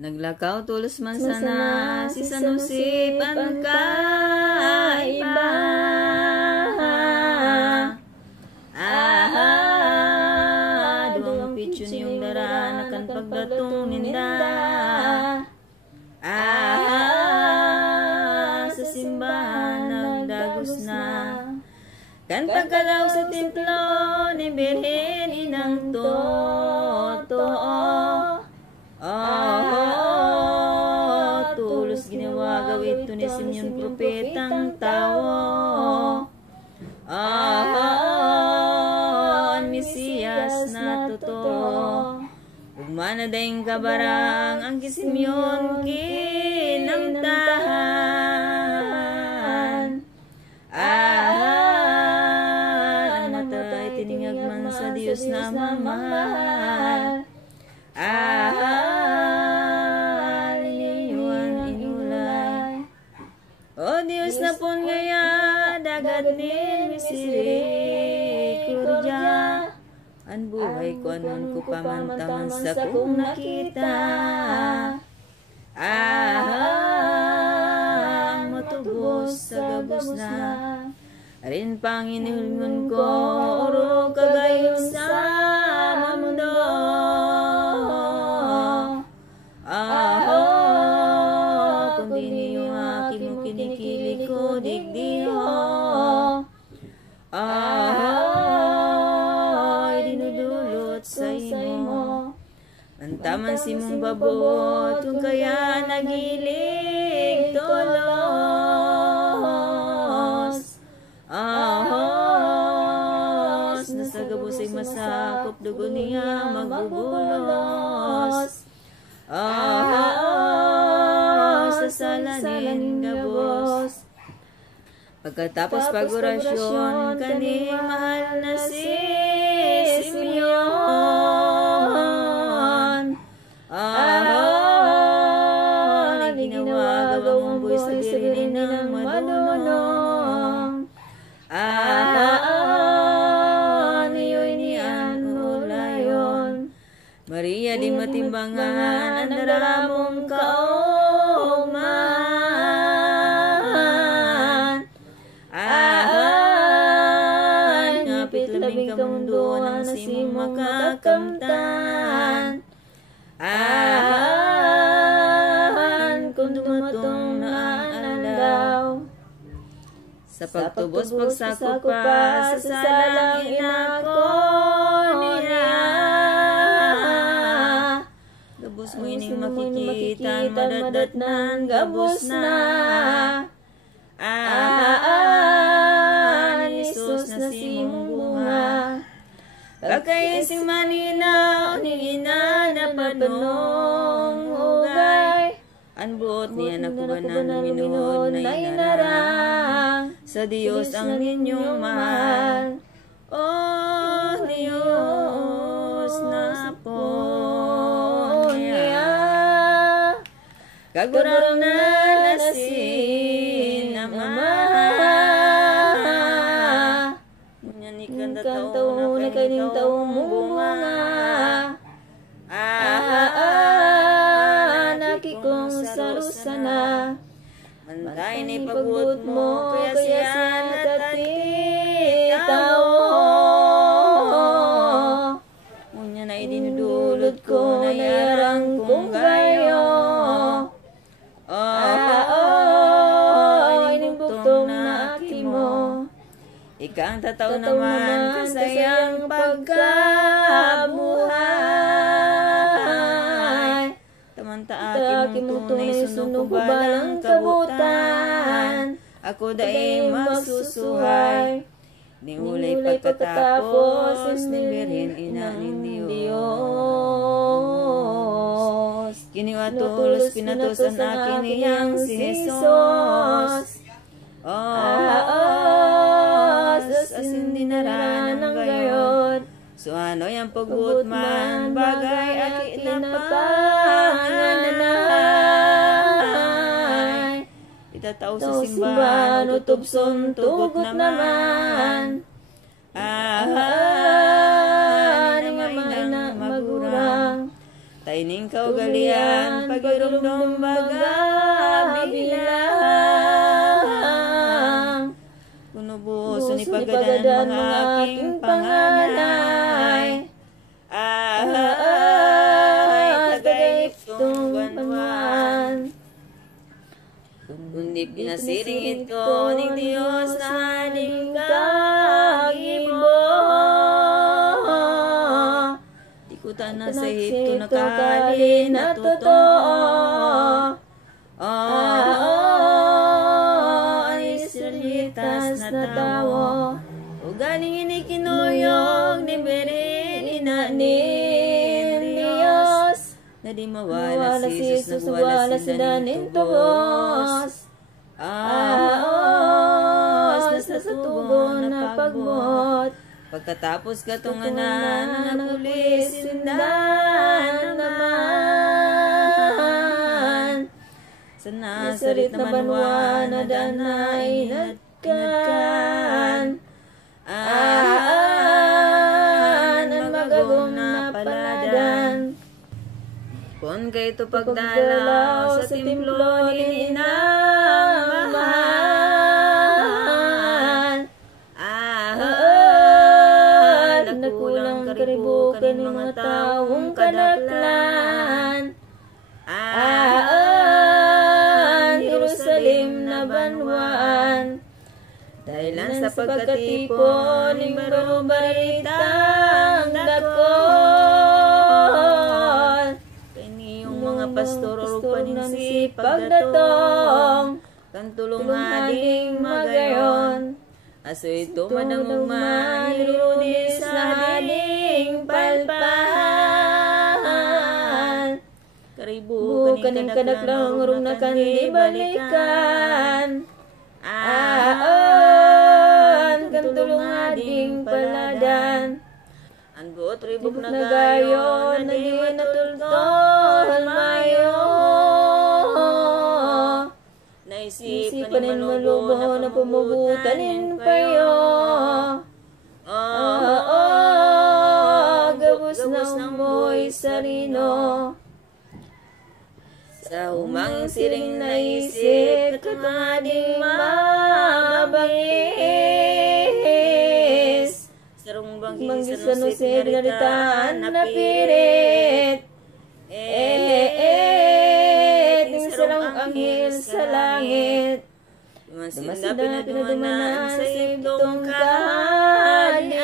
Naglakaw tulos man sana si Sanusip ang kaiba. Duwang pityon yung dara nakan pagdatong ninda. Sa simbahan nagdagos na. Kan pagkalaw sa templo ni Birhen inang totoo. Tulos ginawa gawit to ni Simeon propetang tao. Ang Mesiyas na totoo. Ugmana dayong kabarang ang Simeon kinangtahan. Ang matay tiningag man sa Diyos na mamahal. O Diyos na pon ngaya, dagat ni misericordia. Ang buhay ko anon ko pamantaman sa kong nakita. Ang matubos sa gabos na. Arin Panginoon ko, oro kagayon sa mundo. Kundi niyo aking kinikilig ko, digdiho. Dinudulot sa imo. Mantaman si mong babot, kung kaya nagilig tolos. Nasa gabos ay masakop, dugo niya magbubulos. Sa salanin gabos. Pagkatapos pag-orasyon, kaning mahal na si Simeon. Ginawa gawang buhay sa birhen ng madunong. Niyo'y niyan ulayon. Maria di matimbangan, ang daramong kauman. Ngapit labing kamundo ng simong makakamtan. Kung dumatong na ang alaw. Sa pagtubos pagsako pa sa salang inako niya. Gabos mo ining makikita, madadatnan, gabos na. Jesus na simong bunga. Pagkaising maninaw, ni ina na panong hugay. Ang buot niya nakubanan, minuhod na inarang. Sa Diyos ang ninyong mahal. O Diyos na po niya. Kagurang na nasin ama. Munyan ikan taon na kaining taong bunga. Kong sarusana. Mantay ni pagbuot mo, kaya siya natatitaw. Munya na idinudulot ko, nayarang kong gayo. Inimbuktong na aki mo. Ika ang tataw naman, kasayang pagkabuhay. Taaki mong tunay, sunog ko balang kabutan. Ako dahi magsusuhay. Ni ulay pagkatapos, ni Birhen ina ni Diyos. Kiniwatulos, pinatusan akin niyang si Jesus. Asin dinaranan ng gayon. So ano yung pagbuot man, bagay aki na panganay. Itatao sa simbahan, utubson, tugot naman. Namay na magurang. Tayo ining kaugalian, pagirumdum baga bilang. Kunubuso ni pagadan mga aking panganay. Tagay itong banwan. Kundi pinasiring ito ni Diyos na aning kagibo. Di ko tanan sa hito nakali na totoo. Ang Israelitas na tawo. O galing inikinuyog ni Berin inanin Diyos. Na di mawala si Jesus, nagwala sila nintubos. Nasa tubo na pagbot. Pagkatapos katunganan ng pulis, sindan naman. Sa Nazaret na banwa na danay nagkan. Ang magagong na paladan. Kung kayo ito pagdalaw sa templo ni Inaman. Nagkulang karibukan ng mga taong kadaklan. Jerusalem na banwaan. Dahilan sa pagkatipon ng barubaritang dakon. Kaniyong mga pastor o paninsi pagdatong. Kang tulong ading magayon. Aso ito manangugman, niludis na ading palpahan. Karibu kaning kadaklang urong na kandi balikan. Kan tulong ading paladan. Ang buot ribok na gayon, naging natultol mayo. Naisipan ng malubo na pumugutanin payo. Gabos ng boy sarino. Sa humang siring naisip, katumading mabangis. Sarong bangis sa nusir, naritaan na pirit. Ting sarong anghel sa langit. Dumasida pinadumanan sa itong kahalian.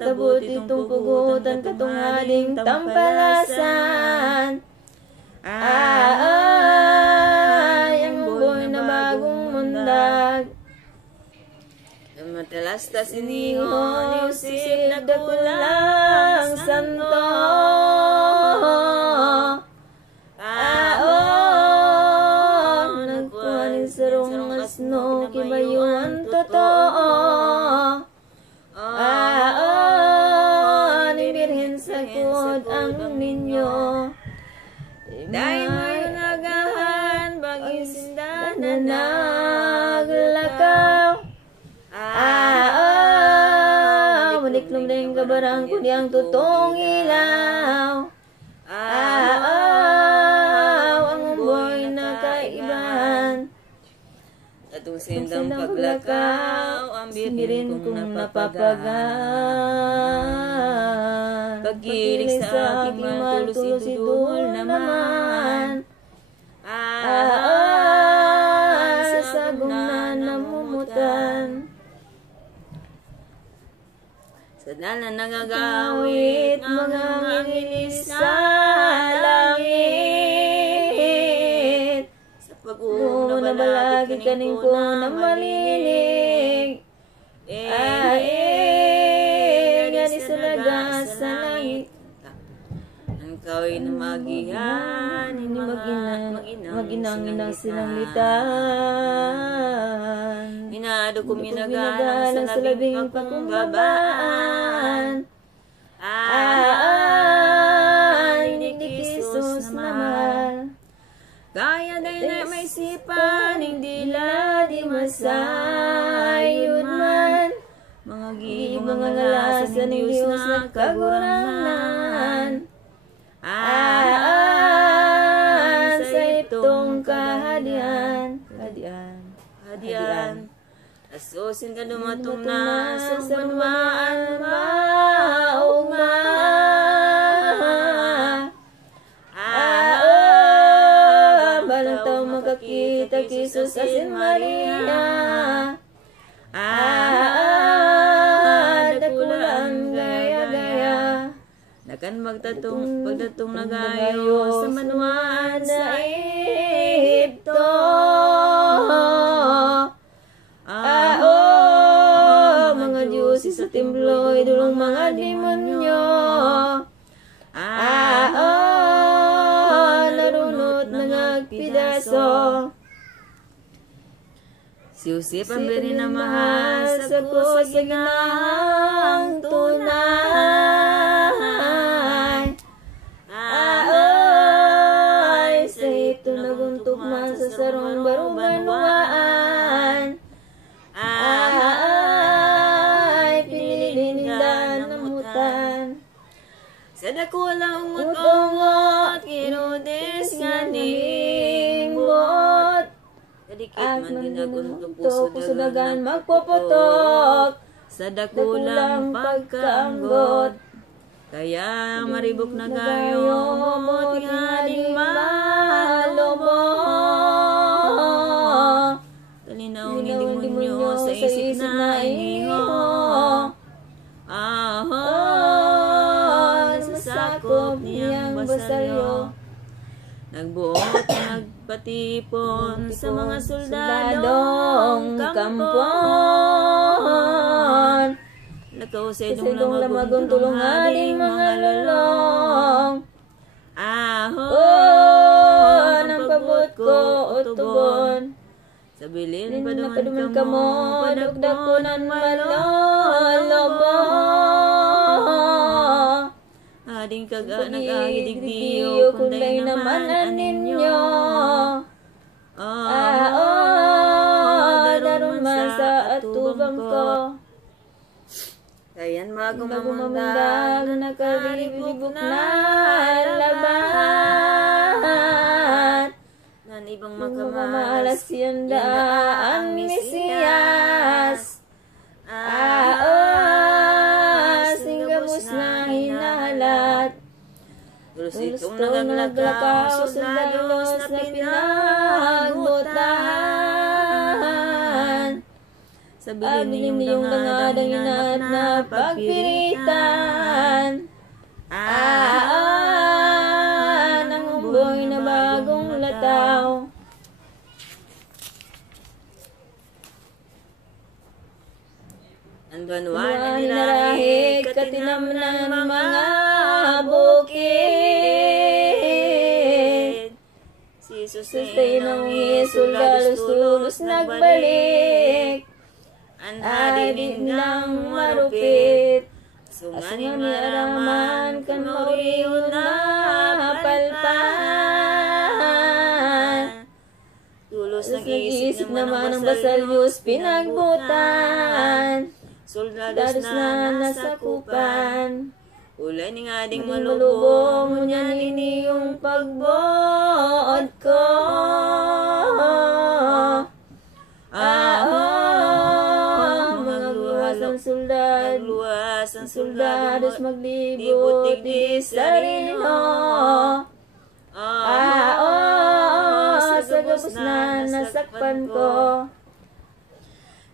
Tabot itong pugutan katungaling tampalasan. Ang buhay na bagong mundag. Matalastas inihon, isip na kulang santo. Nagkuhanin sarong asno, kibayuan totoo. Sagod ang ninyo. Dahil mo'y nagahan, baging sindan na naglakaw. Maniklong na yung kabarang kundi ang totoong ilaw. Ang umboy na kaibahan. Atong sindang paglakaw, ang birin kong napapagan. Pagkilig sa aking matulog si Duhol naman. Sa sagong na namumutan. Sa dala nagagawit, mga manginis sa langit. Sa pag-uno na balagi kaning ko na malinig. Sa langit. Ang kaway na magihan, maginang-inang sinanglitan. Minado ko minagalang sa labing pakumbabaan. Hindi Jesus naman. Kaya dahil na may sipan, hindi la di masayod man. Mga gibang nga ng Diyos na kaguranan. Sa itong kahadian. Asusin ka dumatong na sa banwaan maugma. Balang taong makakita Jesus asin Maria. Dakulaan gaya-gaya. Nakan pagdatong nagayo sa banwaan sa Ehipto. Mga Diyos sa timbloy dulong mga demonyo. Narunot nagagpidaso. Si Jose pambiri na mahal sa ginang tunay. Sa ito naguntok man sa sarong baruban-nuaan. Sa dakulang ungot-ungot, kinudes nga nimbot. Kadikit man ginaguntok puso dagan magpopotok. Sa dakulang pagkaanggot, kaya maribok na gayo, mot nga ding malobo. Talinaw ni demonyo sa isip na iniho. Sakop niyang basalyo. Nagbuot, nagpatipon sa mga soldadong kampon. Lakaw sa idong lamagong tulunganing mga lulong. Ang pabot ko utubon. Sa bilin paduman ka mo, padagdakunan malolobo. Ading nag-agidigdiyo, kunday naman aninyo. Daron man sa atubang ko. Kayan magumamundag na nakalibog na laban. Nan ibang makamalas yung daan Mesiyas. Singgabos na hinahalat. Tulus itong naglakaw, soldados na pinagbotahan. Sa bilin niyong langadang inat na pagpiritan. Nang umboy na bagong lataw. Ang banwan nilahig katinamnan mga bukid. Si Jesus ay nangis, soldados nagbalik. Ang adid lang marupit. Sunganing maraman kan mauriyon na palpan. Tulos nag-iisip naman ang basalyos pinagbutan. Soldados na nasakupan. Ulay ni nga ding malubong, ngunyan iniyong pagbuod ko. Mga luhasang soldados maglibot di sarino. Sa gabos na nasakpan ko.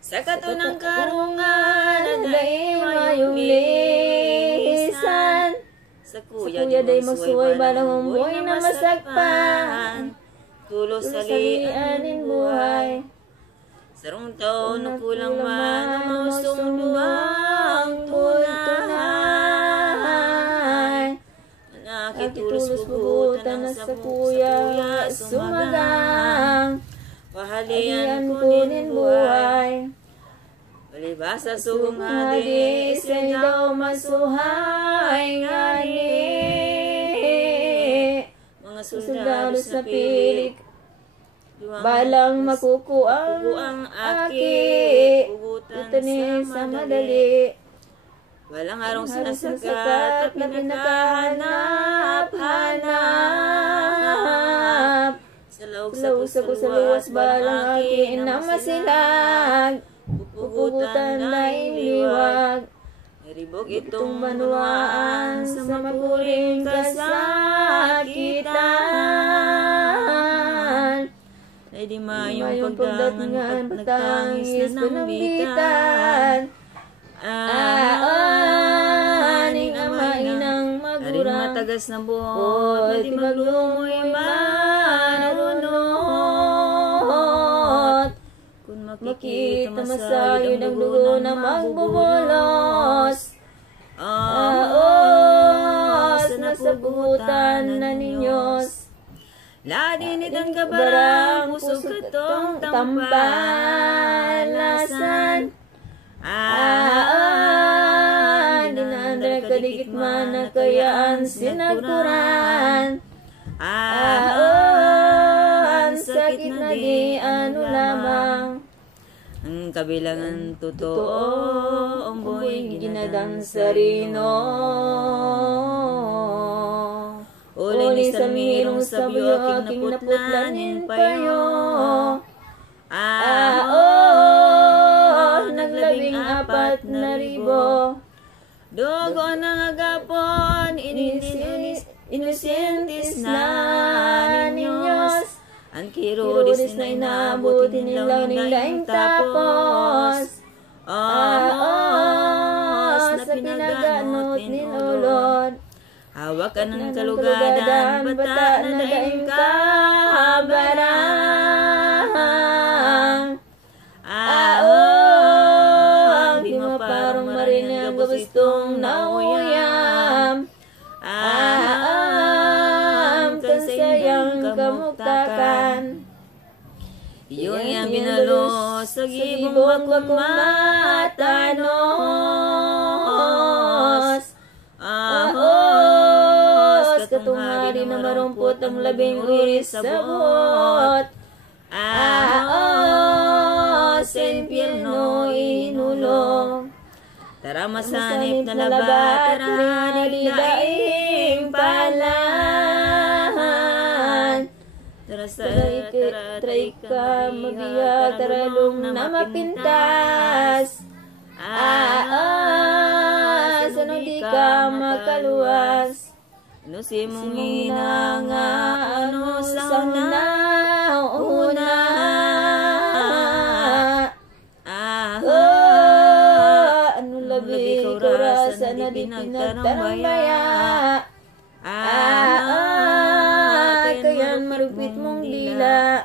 Sa katunang karungan, nagdaim ayong lisan. Sa kuya day magsuway balang ang buhay na masagpan. Tulos sa lianin buhay. Sarong taon na kulang man ang mausong luwang tunay. Nakitulos pugutan na sa kuya sumagang. Pahalian kunin buhay. Palibasa sugong hadi, isay daw masuhay ngani. Mga soldados na pilik, balang makukuang aki. Pugutan sa madali. Walang arong sinasagat at pinakahanap-hanap. Sa laog-sa ko sa luwas balang akin na masilag. Pupugutan na iliwag. Naribog itong manuaan sa mapuring kasakitan. Ay di mayong pagdatingan patangis panambitan. Aning amay ng magurang matagas na buhod, di maglumoy manunot. Kung makikita masayod ang dugo na magbubulos. Sa napugutan na ninyos. Ladinit ang kabarang pusog katong tampalasan. Dinandar kadikit man na kayaan sinagkuran. Sakit na di ano lamang. Ang kabilangan totoo, ang buhay ginadansarino. Uli sa mirong sabyo, aking naputlanin payo. Naglabing 4,000. Dugo ng agapon, inusintis na ninyos. Ang kirodis na inabot, tinilaw ng daing tapos. Na pinaganot ninulod. Hawakan ng kalugadan, bata na daing kabarang. Di maparong marinig ang gustong nauyam. Kansayang kamuktakan. Iyon yung binalo sa gibong matanos. Katunghari na marumpot ang labing uwis sa buot. Sa impyerno inulong. Tara masanip na labat, tara daing palan. Tara ka mabiya, tara lung na mapintas. Sanong di ka makaluwas. Ano si mong hinanga, ano sa una. Ano labi, kurasa na di pinagtarambaya. Kaya'n marupit mong dila.